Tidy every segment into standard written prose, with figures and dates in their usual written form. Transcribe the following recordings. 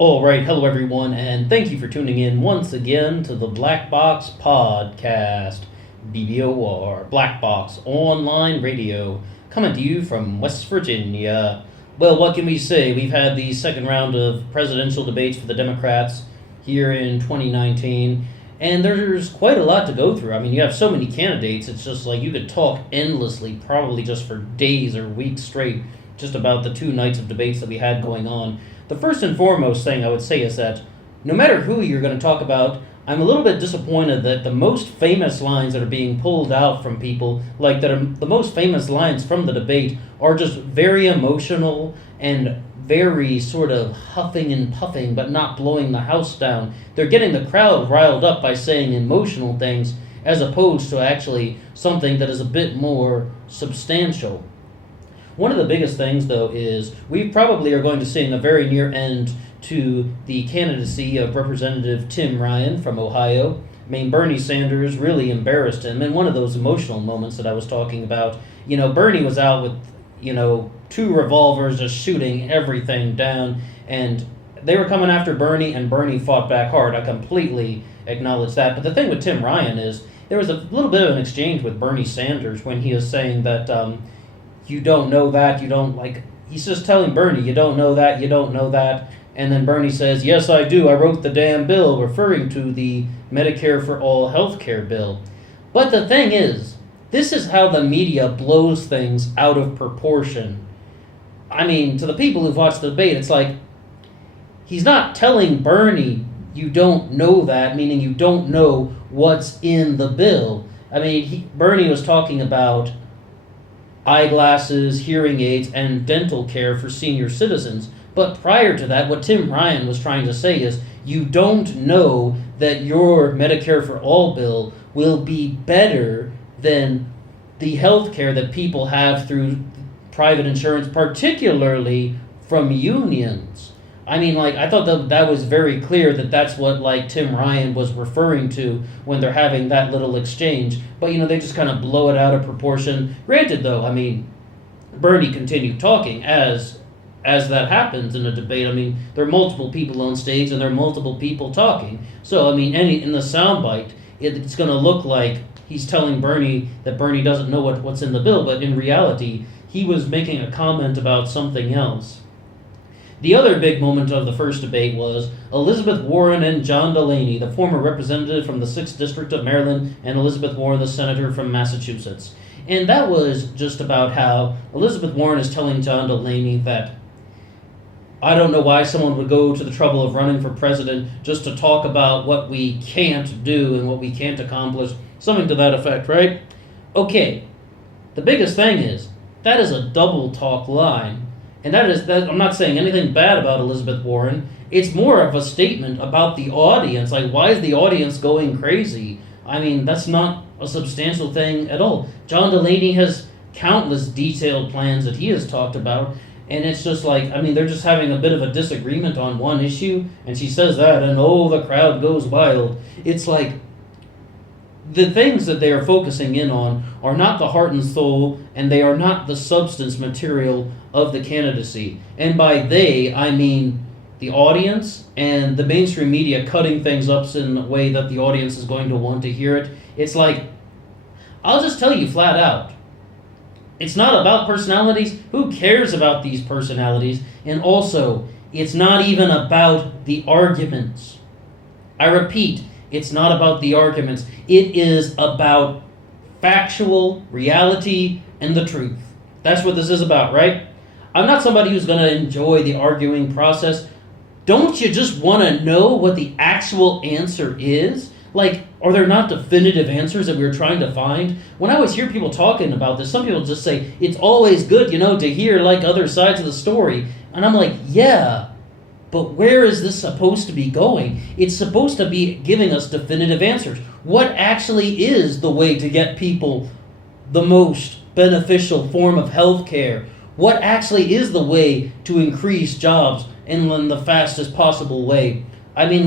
All right, hello everyone, and thank you for tuning in once again to the Black Box Podcast, BBOR, Black Box Online Radio, coming to you from West Virginia. Well, what can we say? We've had the second round of presidential debates for the Democrats here in 2019, and there's quite a lot to go through. I mean, you have so many candidates, it's just like you could talk endlessly, probably just for days or weeks straight, just about the 2 nights of debates that we had going on. The first and foremost thing I would say is that no matter who you're going to talk about, I'm a little bit disappointed that the most famous lines that are being pulled out from people, like that are the most famous lines from the debate, are just very emotional and very sort of huffing and puffing, but not blowing the house down. They're getting the crowd riled up by saying emotional things as opposed to actually something that is a bit more substantial. One of the biggest things, though, is we probably are going to see in the very near end to the candidacy of Representative Tim Ryan from Ohio. I mean, Bernie Sanders really embarrassed him in one of those emotional moments that I was talking about. You know, Bernie was out with, 2 revolvers just shooting everything down, and they were coming after Bernie, and Bernie fought back hard. I completely acknowledge that. But the thing with Tim Ryan is there was a little bit of an exchange with Bernie Sanders when he was saying that you don't know that, you don't like, he's just telling Bernie, you don't know that, you don't know that. And then Bernie says, yes, I do. I wrote the damn bill, referring to the Medicare for All health care bill. But the thing is, this is how the media blows things out of proportion. I mean, to the people who've watched the debate, it's like, he's not telling Bernie, you don't know that, meaning you don't know what's in the bill. I mean, Bernie was talking about eyeglasses, hearing aids, and dental care for senior citizens. But prior to that, what Tim Ryan was trying to say is, you don't know that your Medicare for All bill will be better than the health care that people have through private insurance, particularly from unions. I mean, I thought that was very clear that that's what, Tim Ryan was referring to when they're having that little exchange. But, they just kind of blow it out of proportion. Granted, though, I mean, Bernie continued talking as that happens in a debate. I mean, there are multiple people on stage and there are multiple people talking. So, I mean, in the soundbite, it's going to look like he's telling Bernie that Bernie doesn't know what's in the bill. But in reality, he was making a comment about something else. The other big moment of the first debate was Elizabeth Warren and John Delaney, the former representative from the 6th District of Maryland, and Elizabeth Warren, the senator from Massachusetts. And that was just about how Elizabeth Warren is telling John Delaney that I don't know why someone would go to the trouble of running for president just to talk about what we can't do and what we can't accomplish. Something to that effect, right? Okay, the biggest thing is, that is a double talk line. And that I'm not saying anything bad about Elizabeth Warren. It's more of a statement about the audience. Like, why is the audience going crazy? I mean, that's not a substantial thing at all. John Delaney has countless detailed plans that he has talked about. And it's just they're just having a bit of a disagreement on one issue. And she says that, and the crowd goes wild. It's like, the things that they are focusing in on are not the heart and soul, and they are not the substance material of the candidacy. And by they, I mean the audience and the mainstream media cutting things up in a way that the audience is going to want to hear it. It's like, I'll just tell you flat out, it's not about personalities. Who cares about these personalities? And also, it's not even about the arguments. I repeat, it's not about the arguments. It is about factual reality and the truth. That's what this is about, right? I'm not somebody who's going to enjoy the arguing process. Don't you just want to know what the actual answer is? Are there not definitive answers that we're trying to find? When I always hear people talking about this, some people just say, it's always good, to hear other sides of the story. And I'm like, yeah. But where is this supposed to be going? It's supposed to be giving us definitive answers. What actually is the way to get people the most beneficial form of health care? What actually is the way to increase jobs in the fastest possible way? I mean,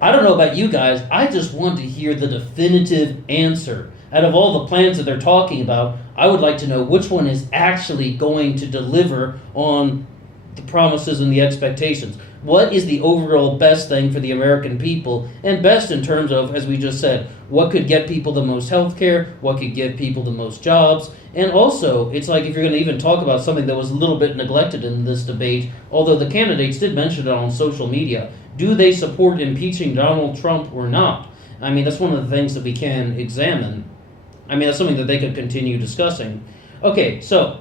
I don't know about you guys. I just want to hear the definitive answer. Out of all the plans that they're talking about, I would like to know which one is actually going to deliver on the promises and the expectations. what is the overall best thing for the American people, and best in terms of, as we just said, what could get people the most health care, what could give people the most jobs, and also, it's like if you're going to even talk about something that was a little bit neglected in this debate, although the candidates did mention it on social media, do they support impeaching Donald Trump or not? I mean, that's one of the things that we can examine. I mean, that's something that they could continue discussing. Okay, so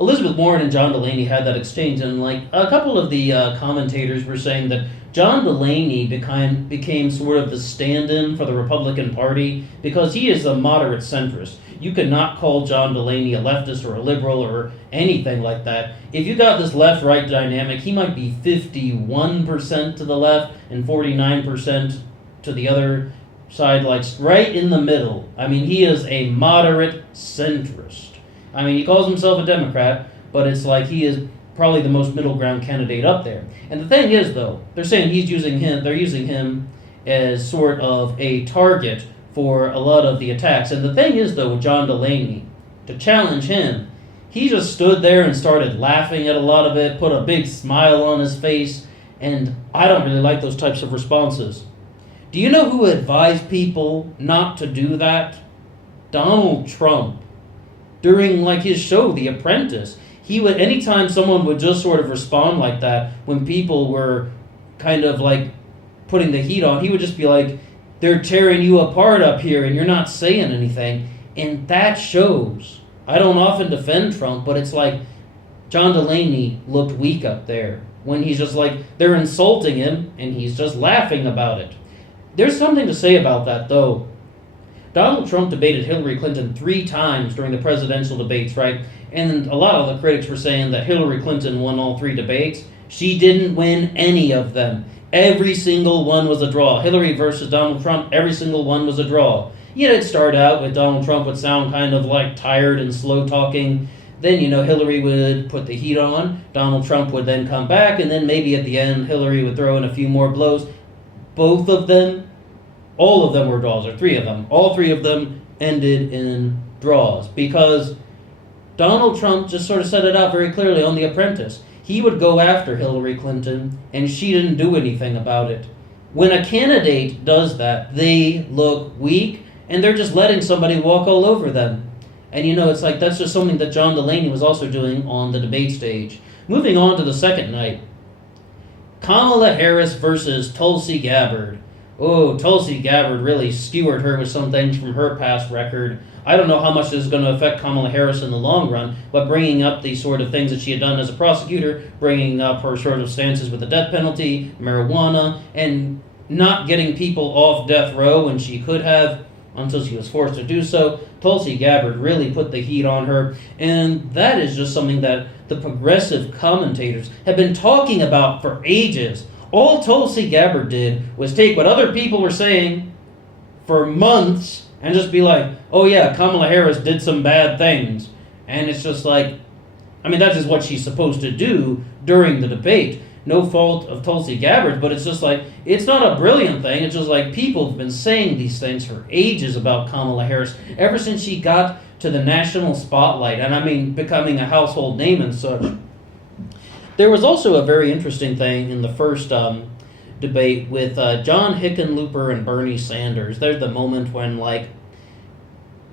Elizabeth Warren and John Delaney had that exchange, and like a couple of the commentators were saying that John Delaney became sort of the stand-in for the Republican Party because he is a moderate centrist. You could not call John Delaney a leftist or a liberal or anything like that. If you got this left-right dynamic, he might be 51% to the left and 49% to the other side, like right in the middle. I mean, he is a moderate centrist. I mean, he calls himself a Democrat, but it's like he is probably the most middle ground candidate up there. And the thing is, though, they're saying they're using him as sort of a target for a lot of the attacks. And the thing is, though, with John Delaney, to challenge him, he just stood there and started laughing at a lot of it, put a big smile on his face, and I don't really like those types of responses. Do you know who advised people not to do that? Donald Trump. During like his show, The Apprentice, he would, anytime someone would just sort of respond like that, when people were kind of like putting the heat on, he would just be like, they're tearing you apart up here and you're not saying anything. And that shows. I don't often defend Trump, but it's like John Delaney looked weak up there when he's just like, they're insulting him and he's just laughing about it. There's something to say about that, though. Donald Trump debated Hillary Clinton 3 times during the presidential debates, right? And a lot of the critics were saying that Hillary Clinton won all 3 debates. She didn't win any of them. Every single one was a draw. Hillary versus Donald Trump, every single one was a draw. It'd start out with Donald Trump would sound kind of like tired and slow talking. Then, Hillary would put the heat on. Donald Trump would then come back, and then maybe at the end, Hillary would throw in a few more blows. Both of them, all of them were draws, or 3 of them. All 3 of them ended in draws because Donald Trump just sort of set it out very clearly on The Apprentice. He would go after Hillary Clinton, and she didn't do anything about it. When a candidate does that, they look weak, and they're just letting somebody walk all over them. And it's like that's just something that John Delaney was also doing on the debate stage. Moving on to the second night, Kamala Harris versus Tulsi Gabbard. Oh, Tulsi Gabbard really skewered her with some things from her past record. I don't know how much this is going to affect Kamala Harris in the long run, but bringing up the sort of things that she had done as a prosecutor, bringing up her sort of stances with the death penalty, marijuana, and not getting people off death row when she could have until she was forced to do so. Tulsi Gabbard really put the heat on her, and that is just something that the progressive commentators have been talking about for ages. All Tulsi Gabbard did was take what other people were saying for months and just be like, oh yeah, Kamala Harris did some bad things. And it's just like, that is what she's supposed to do during the debate. No fault of Tulsi Gabbard, but it's just like, it's not a brilliant thing. It's just like people have been saying these things for ages about Kamala Harris, ever since she got to the national spotlight, and becoming a household name and such. There was also a very interesting thing in the first debate with John Hickenlooper and Bernie Sanders. There's the moment when,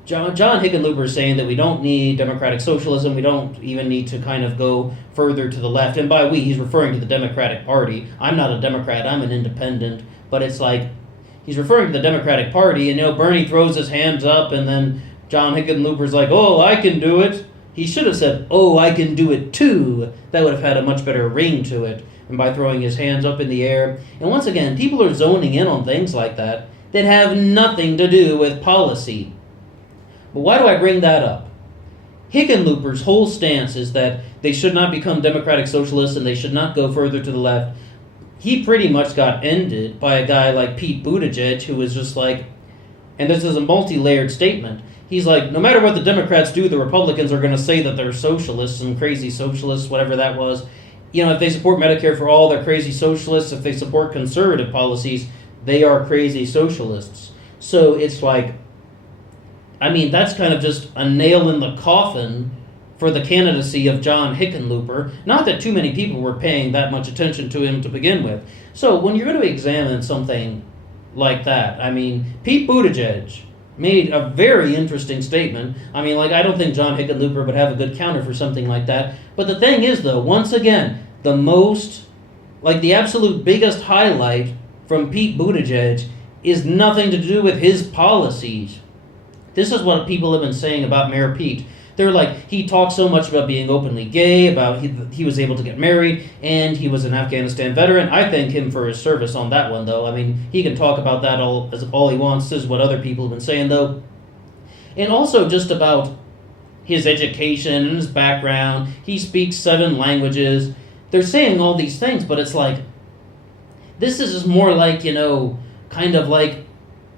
John Hickenlooper is saying that we don't need democratic socialism, we don't even need to kind of go further to the left. And by we, he's referring to the Democratic Party. I'm not a Democrat, I'm an independent. But it's like, he's referring to the Democratic Party, and Bernie throws his hands up, and then John Hickenlooper's like, oh, I can do it. He should have said, oh, I can do it too. That would have had a much better ring to it. And by throwing his hands up in the air. And once again, people are zoning in on things like that have nothing to do with policy. But why do I bring that up? Hickenlooper's whole stance is that they should not become democratic socialists and they should not go further to the left. He pretty much got ended by a guy like Pete Buttigieg, who was just like, and this is a multi-layered statement, he's like, no matter what the Democrats do, the Republicans are going to say that they're socialists and crazy socialists, whatever that was. If they support Medicare for all, they're crazy socialists. If they support conservative policies, they are crazy socialists. So it's like, that's kind of just a nail in the coffin for the candidacy of John Hickenlooper. Not that too many people were paying that much attention to him to begin with. So when you're going to examine something like that, I mean, Pete Buttigieg made a very interesting statement. I mean, like, I don't think John Hickenlooper would have a good counter for something like that. But the thing is, though, once again, the absolute biggest highlight from Pete Buttigieg is nothing to do with his policies. This is what people have been saying about Mayor Pete. They're like, he talks so much about being openly gay, about he was able to get married, and he was an Afghanistan veteran. I thank him for his service on that one, though. I mean, he can talk about that all he wants. This is what other people have been saying, though. And also just about his education and his background. He speaks 7 languages. They're saying all these things, but it's like, this is just more like, kind of like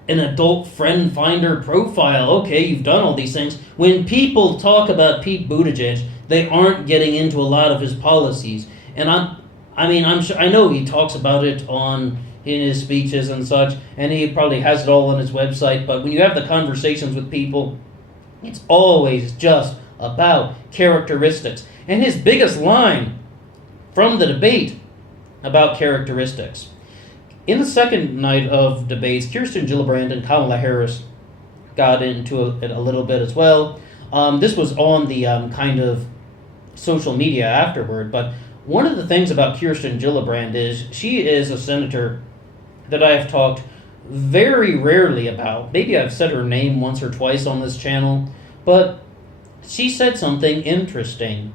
an adult friend finder profile. Okay, you've done all these things. When people talk about Pete Buttigieg, they aren't getting into a lot of his policies. And I'm sure, I know he talks about it in his speeches and such, and he probably has it all on his website, but when you have the conversations with people, it's always just about characteristics. And his biggest line from the debate about characteristics. In the second night of debates, Kirsten Gillibrand and Kamala Harris got into it a little bit as well. This was on the kind of social media afterward, but one of the things about Kirsten Gillibrand is she is a senator that I have talked very rarely about. Maybe I've said her name once or twice on this channel, but she said something interesting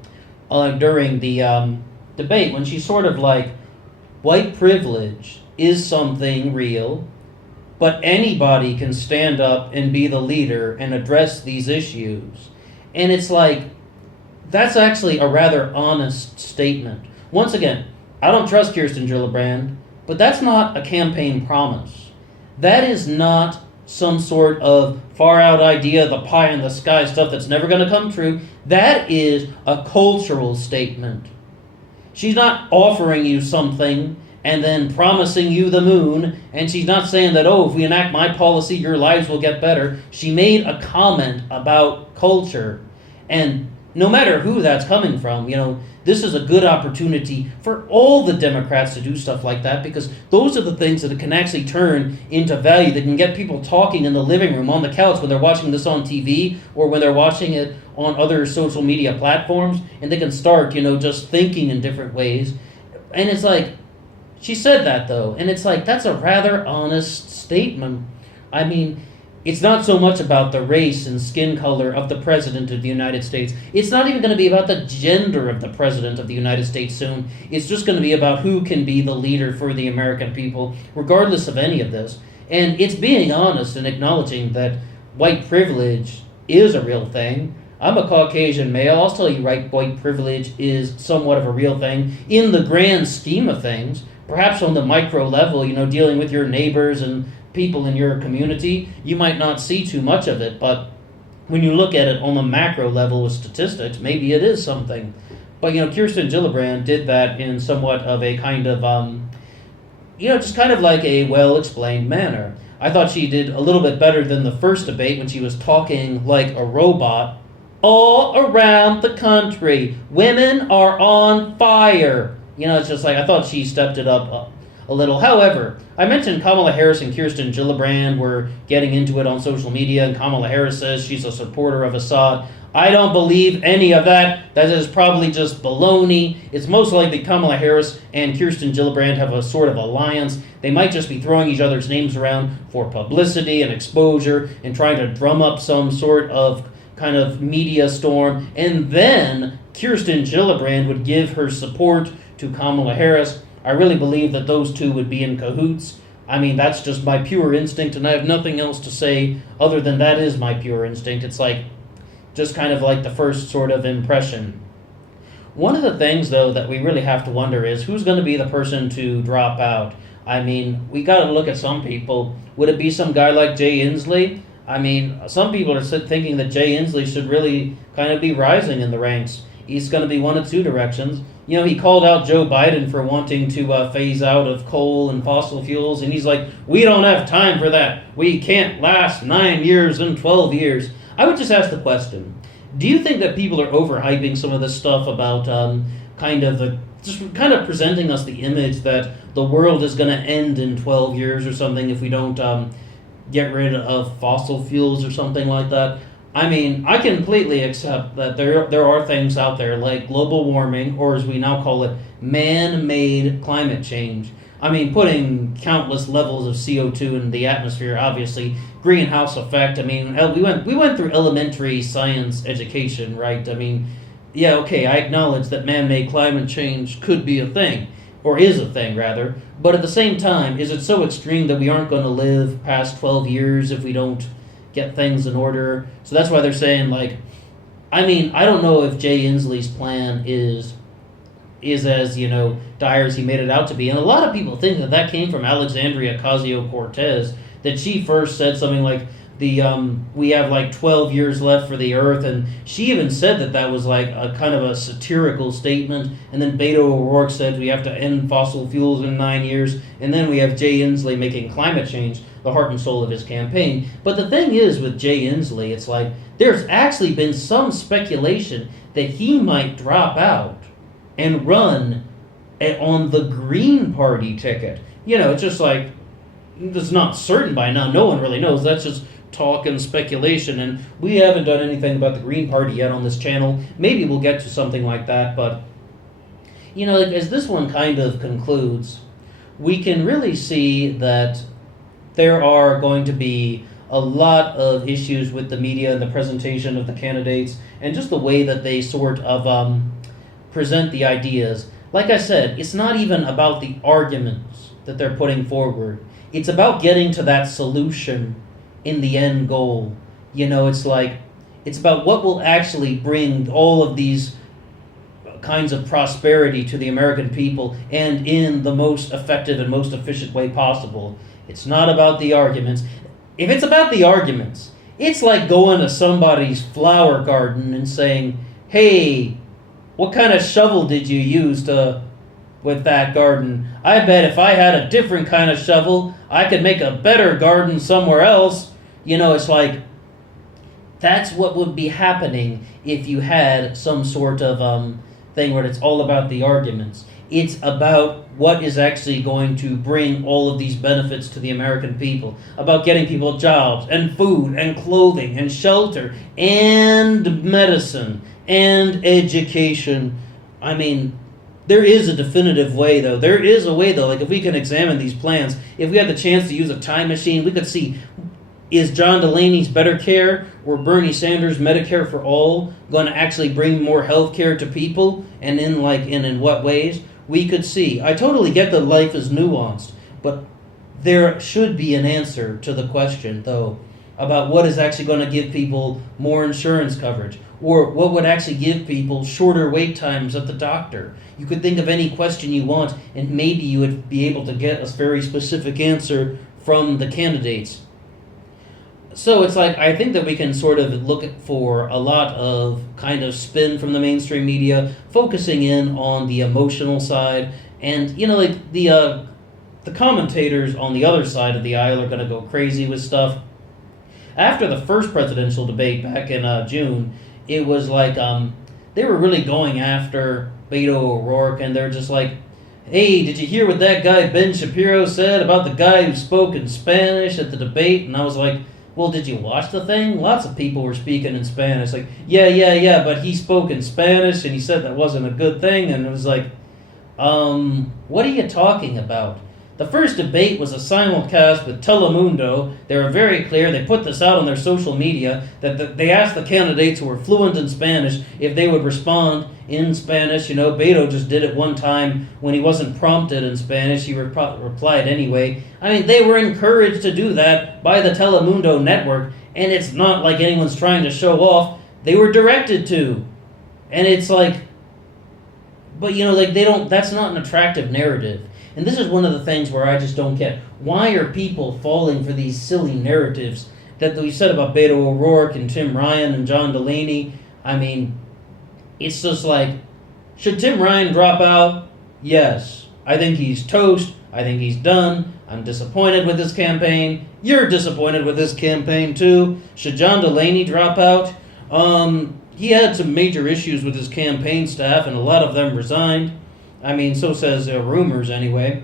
during the debate when she sort of like, white privilege is something real, but anybody can stand up and be the leader and address these issues. And it's like, that's actually a rather honest statement. Once again, I don't trust Kirsten Gillibrand, but that's not a campaign promise. That is not some sort of far-out idea, the pie-in-the-sky stuff that's never going to come true. That is a cultural statement. She's not offering you something and then promising you the moon, and she's not saying that, if we enact my policy, your lives will get better. She made a comment about culture, and no matter who that's coming from, this is a good opportunity for all the Democrats to do stuff like that, because those are the things that can actually turn into value, that can get people talking in the living room, on the couch, when they're watching this on TV, or when they're watching it on other social media platforms, and they can start, just thinking in different ways. And it's like, she said that, though, and it's like, that's a rather honest statement. I mean, it's not so much about the race and skin color of the President of the United States. It's not even going to be about the gender of the President of the United States soon. It's just going to be about who can be the leader for the American people, regardless of any of this. And it's being honest and acknowledging that white privilege is a real thing. I'm a Caucasian male. I'll tell you, white privilege is somewhat of a real thing in the grand scheme of things. Perhaps on the micro level, dealing with your neighbors and people in your community, you might not see too much of it, but when you look at it on the macro level with statistics, maybe it is something. But, Kirsten Gillibrand did that in somewhat of a kind of, just kind of like a well-explained manner. I thought she did a little bit better than the first debate when she was talking like a robot. All around the country, women are on fire. It's just like, I thought she stepped it up a little. However, I mentioned Kamala Harris and Kirsten Gillibrand were getting into it on social media, and Kamala Harris says she's a supporter of Assad. I don't believe any of that. That is probably just baloney. It's most likely Kamala Harris and Kirsten Gillibrand have a sort of alliance. They might just be throwing each other's names around for publicity and exposure and trying to drum up some sort of kind of media storm. And then Kirsten Gillibrand would give her support to Kamala Harris. I really believe that those two would be in cahoots. I mean, that's just my pure instinct, and I have nothing else to say other than that is my pure instinct. It's like, just kind of like the first sort of impression. One of the things, though, that we really have to wonder is who's going to be the person to drop out. I mean, we got to look at some people. Would it be some guy like Jay Inslee? I mean, some people are thinking that Jay Inslee should really kind of be rising in the ranks. He's going to be one of two directions. He called out Joe Biden for wanting to phase out of coal and fossil fuels, and he's like, we don't have time for that. We can't last 9 years and 12 years. I would just ask the question, Do you think that people are overhyping some of this stuff about just kind of presenting us the image that the world is going to end in 12 years or something if we don't get rid of fossil fuels or something like that? I mean, I completely accept that there are things out there like global warming, or as we now call it, man-made climate change. I mean, putting countless levels of CO2 in the atmosphere, obviously, greenhouse effect. I mean, we went through elementary science education, right? I mean, yeah, okay, I acknowledge that man-made climate change could be a thing, or is a thing rather. But at the same time, is it so extreme that we aren't going to live past 12 years if we don't get things in order? So that's why they're saying, like, I mean, I don't know if Jay Inslee's plan is as, dire as he made it out to be. And a lot of people think that came from Alexandria Ocasio-Cortez, that she first said something like, we have like 12 years left for the Earth, and she even said that was like a kind of a satirical statement. And then Beto O'Rourke said we have to end fossil fuels in 9 years, and then we have Jay Inslee making climate change the heart and soul of his campaign. But the thing is with Jay Inslee, it's like there's actually been some speculation that he might drop out and run on the Green Party ticket. It's just like, it's not certain by now. No one really knows. That's just talk and speculation, and we haven't done anything about the Green Party yet on this channel. Maybe we'll get to something like that, but as this one kind of concludes, we can really see that there are going to be a lot of issues with the media and the presentation of the candidates and just the way that they sort of present the ideas. Like I said, it's not even about the arguments that they're putting forward. It's about getting to that solution in the end goal. It's about what will actually bring all of these kinds of prosperity to the American people and in the most effective and most efficient way possible. It's not about the arguments. If it's about the arguments, it's like going to somebody's flower garden and saying, hey, what kind of shovel did you use with that garden? I bet if I had a different kind of shovel, I could make a better garden somewhere else. It's like, that's what would be happening if you had some sort of thing where it's all about the arguments. It's about what is actually going to bring all of these benefits to the American people, about getting people jobs and food and clothing and shelter and medicine and education. I mean, there is a definitive way, though. There is a way, though. Like, if we can examine these plans, if we had the chance to use a time machine, we could see, is John Delaney's Better Care or Bernie Sanders' Medicare for All going to actually bring more health care to people? And in what ways? We could see. I totally get that life is nuanced, but there should be an answer to the question, though, about what is actually going to give people more insurance coverage, or what would actually give people shorter wait times at the doctor. You could think of any question you want, and maybe you would be able to get a very specific answer from the candidates. So it's like, I think that we can sort of look for a lot of kind of spin from the mainstream media, focusing in on the emotional side, and the commentators on the other side of the aisle are going to go crazy with stuff. After the first presidential debate back in June, it was like they were really going after Beto O'Rourke, and they're just like, hey, did you hear what that guy Ben Shapiro said about the guy who spoke in Spanish at the debate? And I was like, well, did you watch the thing? Lots of people were speaking in Spanish. Like, yeah, but he spoke in Spanish, and he said that wasn't a good thing. And it was like, what are you talking about? The first debate was a simulcast with Telemundo. They were very clear. They put this out on their social media that they asked the candidates who were fluent in Spanish if they would respond in Spanish. Beto just did it one time when he wasn't prompted in Spanish. He replied anyway. I mean, they were encouraged to do that by the Telemundo network, and it's not like anyone's trying to show off. They were directed to. And it's like, but they don't, that's not an attractive narrative. And this is one of the things where I just don't get. Why are people falling for these silly narratives that we said about Beto O'Rourke and Tim Ryan and John Delaney? I mean, it's just like, should Tim Ryan drop out? Yes. I think he's toast. I think he's done. I'm disappointed with his campaign. You're disappointed with his campaign too. Should John Delaney drop out? he had some major issues with his campaign staff, and a lot of them resigned. I mean, so says rumors anyway.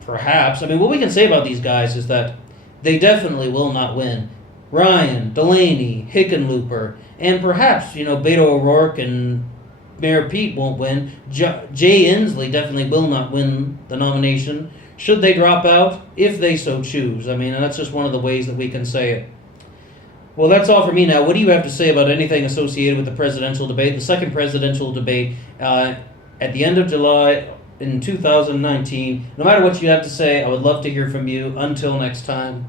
Perhaps. I mean, what we can say about these guys is that they definitely will not win. Ryan, Delaney, Hickenlooper, and perhaps, Beto O'Rourke and Mayor Pete won't win. Jay Inslee definitely will not win the nomination. Should they drop out? If they so choose. I mean, and that's just one of the ways that we can say it. Well, that's all for me now. What do you have to say about anything associated with the presidential debate, the second presidential debate at the end of July in 2019? No matter what you have to say, I would love to hear from you. Until next time.